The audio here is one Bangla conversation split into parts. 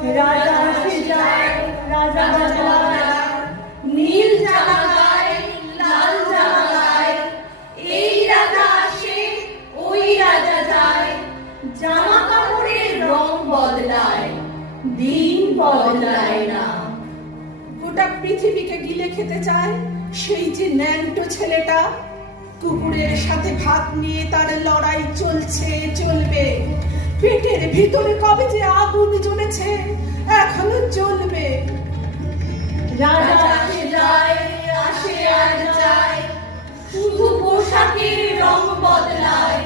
রাজা আসে যায়, রাজা বদলায়, নীল জামা গায়, লাল জামা গায়, এই রাজা আসে, ওই রাজা যায়, জামা কাপড়ের রং বদলায়, দিন বদলায় না। গোটা পৃথিবীকে গিলে খেতে চায় সেই যে ন্যাংটো ছেলেটা, কুকুরের সাথে ভাত নিয়ে তার লড়াই চলছে, চলবে। পেটের ভিতরে কবে যে আগুন জ্বলেছে, এখনো জ্বলবে। রাজা আসে যায়, আসে আর যায়, শুধু পোশাকের রং বদলায়,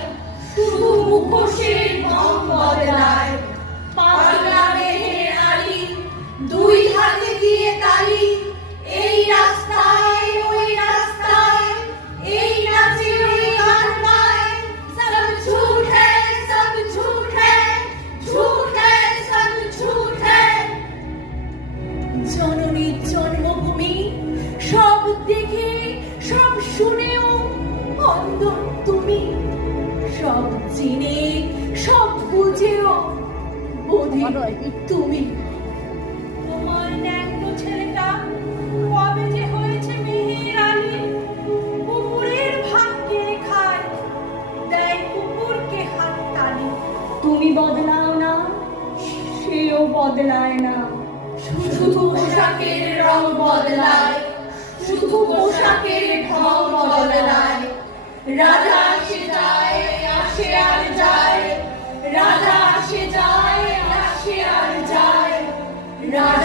শুধু মুখোশের ঢং বদলায়। পাগলা দেহের আলি, দুই হাতে দিয়ে তালি, এই রাস্তায় ওই রাস্তায়, এই নাচে ওই গান গায়, সব ঝুঠ হ্যায়, সব ঝুঠ হ্যায়, ঝুঠ হ্যায়, সব ঝুঠ হ্যায়। জননীর জন্মভূমি, সব দেখে সব শুনেও অন্ধ তুমি, সব জেনে সব বুঝেও বধির তুমি। তোমার ন্যাংটো ছেলেটা কবে যে হয়েছে মেহের আলী, কুকুরের ভাত কে খায়, দেয় কুকুরকে হাত তালি। তুমি বদলাও না, সেও বদলায় না, শুধু পোশাকের রং বদলায়, শুধু পোশাকের ঢং বদলায়। রাজা আসে যায়, আসে আর যায়, রাজা আসে যায়, আসে আর যায়, রাজা